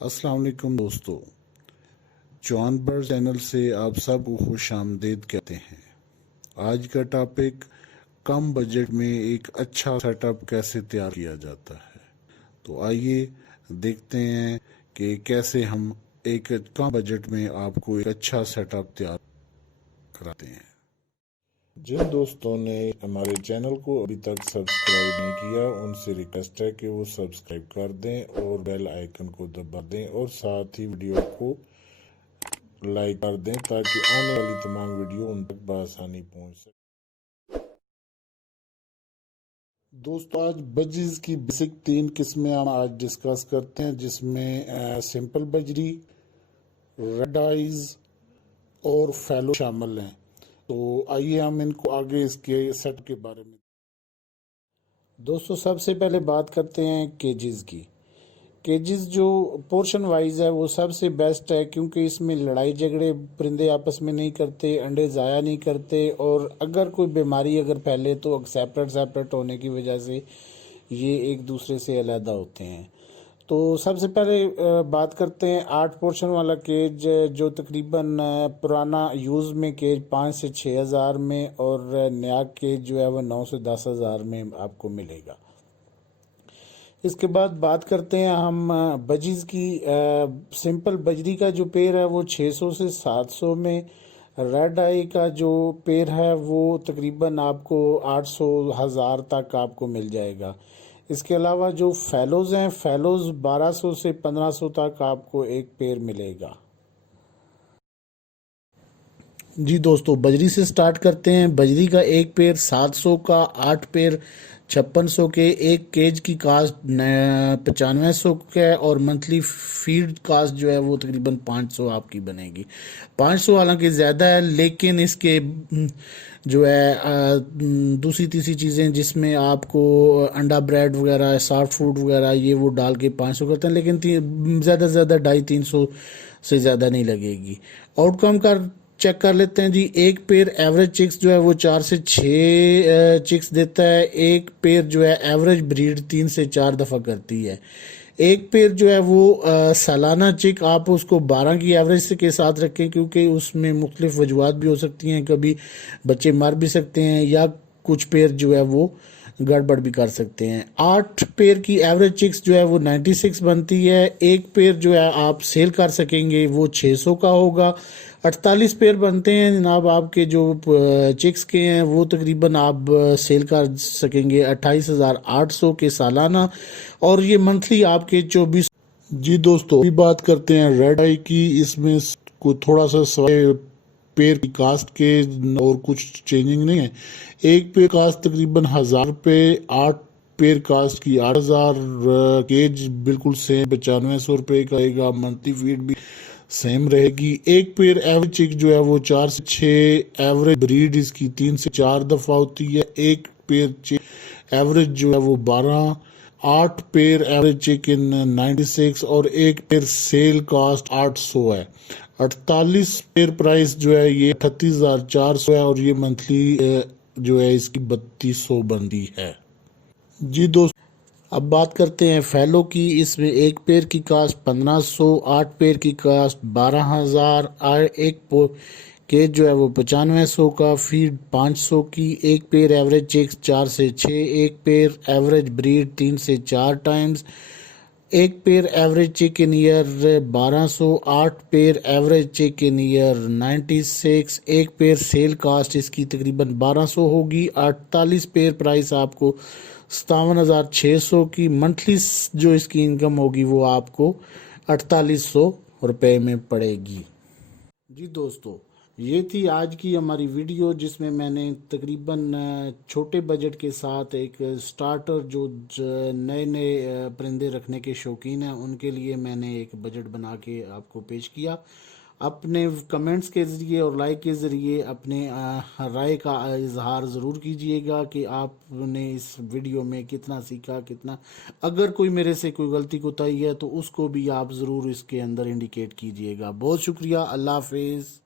السلام علیکم دوستو، جوان برڈ چینل سے آپ سب کو خوش آمدید کہتے ہیں۔ آج کا ٹاپک کم بجٹ میں ایک اچھا سیٹ اپ کیسے تیار کیا جاتا ہے۔ تو آئیے دیکھتے ہیں کہ کیسے ہم ایک کم بجٹ میں آپ کو ایک اچھا سیٹ اپ تیار کراتے ہیں۔ جن دوستوں نے ہمارے چینل کو ابھی تک سبسکرائب نہیں کیا ان سے ریکویسٹ ہے کہ وہ سبسکرائب کر دیں اور بیل آئیکن کو دبا دیں اور ساتھ ہی ویڈیو کو لائک کر دیں تاکہ آنے والی تمام ویڈیو ان تک بآسانی پہنچ سکے۔ دوستو، آج بجریز کی بیسک 3 قسمیں ہم آج ڈسکس کرتے ہیں، جس میں سمپل بجری، ریڈ آئیز اور فیلو شامل ہیں۔ تو آئیے ہم ان کو آگے اس کے سیٹ کے بارے میں۔ دوستو، سب سے پہلے بات کرتے ہیں کیجز کی۔ کیجز جو پورشن وائز ہے وہ سب سے بیسٹ ہے، کیونکہ اس میں لڑائی جھگڑے پرندے آپس میں نہیں کرتے، انڈے ضائع نہیں کرتے، اور اگر کوئی بیماری پھیلے تو سیپریٹ ہونے کی وجہ سے یہ ایک دوسرے سے علیحدہ ہوتے ہیں۔ تو سب سے پہلے بات کرتے ہیں 8 پورشن والا کیج، جو تقریباً پرانا یوز میں کیج 5 سے 6 ہزار میں، اور نیا کیج جو ہے وہ 9 سے 10 ہزار میں آپ کو ملے گا۔ اس کے بعد بات کرتے ہیں ہم بجریز کی۔ سمپل بجری کا جو پیر ہے وہ 600 سے 700 میں، ریڈ آئی کا جو پیر ہے وہ تقریباً آپ کو 800 1000 تک آپ کو مل جائے گا۔ اس کے علاوہ جو فیلوز ہیں، فیلوز 1200 سے 1500 تک آپ کو ایک پیر ملے گا۔ جی دوستو، بجری سے سٹارٹ کرتے ہیں۔ بجری کا ایک پیر 700 کا، 8 پیر 5600 کے، ایک کیج کی کاسٹ 9500 کا، اور منتھلی فیڈ کاسٹ جو ہے وہ تقریباً 500 آپ کی بنے گی۔ 500 حالانکہ زیادہ ہے، لیکن اس کے جو ہے دوسری تیسری چیزیں جس میں آپ کو انڈا بریڈ وغیرہ، سافٹ فوڈ وغیرہ، یہ وہ ڈال کے 500 کرتے ہیں، لیکن زیادہ سے زیادہ 250-300 سے زیادہ نہیں لگے گی۔ آؤٹ کم کا چیک کر لیتے ہیں جی۔ ایک پیر ایوریج چکس جو ہے وہ 4 سے 6 چکس دیتا ہے۔ ایک پیر جو ہے ایوریج بریڈ 3 سے 4 دفعہ کرتی ہے۔ ایک پیر جو ہے وہ سالانہ چک، آپ اس کو 12 کی ایوریج کے ساتھ رکھیں، کیونکہ اس میں مختلف وجوہات بھی ہو سکتی ہیں، کبھی بچے مر بھی سکتے ہیں یا کچھ پیر جو ہے وہ گڑبڑ بھی کر سکتے ہیں۔ 8 پیر کی ایوریج چکس جو ہے وہ 96 بنتی ہے۔ ایک پیر جو ہے آپ سیل کر سکیں گے وہ 600 کا ہوگا۔ 48 پیر بنتے ہیں جناب آپ کے جو چکس کے ہیں، وہ تقریباً آپ سیل کر سکیں گے 28,800 کے سالانہ، اور یہ منتھلی آپ کے 24۔ جی دوستو، ابھی بات کرتے ہیں ریڈ آئی کی۔ اس میں کوئی تھوڑا سا سوائے پیر کی کاسٹ کے اور کچھ چینجنگ نہیں ہے۔ ایک پیر کاسٹ تقریباً 1000 روپے، 8 پیر کاسٹ کی 8000، کیج بالکل سیم 9500 روپے کا رہے گا، منتھلی فیڈ بھی سیم رہے گی۔ ایک پیر ایوریج چک جو ہے وہ 4 سے 6، ایوریج بریڈ اس کی 3 سے 4 دفعہ ہوتی ہے۔ ایک پیر چک ایوریج جو ہے وہ 12، 8 پیر ایوریج چکن 96، اور ایک پیر سیل کاسٹ 800 ہے۔ 48 پیر پرائس جو ہے یہ 38,400 ہے، اور یہ منتھلی جو ہے اس کی 3200 بنتی ہے۔ جی دوست، اب بات کرتے ہیں فیلو کی۔ اس میں ایک پیر کی کاسٹ 1500، 8 پیر کی کاسٹ 12000، ایک کیج جو ہے وہ 9500 کا، فیڈ 500 کی۔ ایک پیر ایوریج چکس 4 سے 6، ایک پیر ایوریج بریڈ 3 سے 4 ٹائمز، ایک پیر ایوریج چکن ایئر 1200، 8 پیر ایوریج چکن ایئر 96، ایک پیر سیل کاسٹ اس کی تقریباً 1200 ہوگی۔ 48 پیر پرائس آپ کو 57,600 کی، منتھلی جو اس کی انکم ہوگی وہ آپ کو 4800 روپے میں پڑے گی۔ جی دوستو، یہ تھی آج کی ہماری ویڈیو، جس میں میں نے تقریباً چھوٹے بجٹ کے ساتھ ایک سٹارٹر جو نئے نئے پرندے رکھنے کے شوقین ہیں ان کے لیے میں نے ایک بجٹ بنا کے آپ کو پیش کیا۔ اپنے کمنٹس کے ذریعے اور لائک کے ذریعے اپنے رائے کا اظہار ضرور کیجئے گا کہ آپ نے اس ویڈیو میں کتنا سیکھا، کتنا، اگر کوئی میرے سے کوئی غلطی کوتاہی ہے تو اس کو بھی آپ ضرور اس کے اندر انڈیکیٹ کیجئے گا۔ بہت شکریہ، اللہ حافظ۔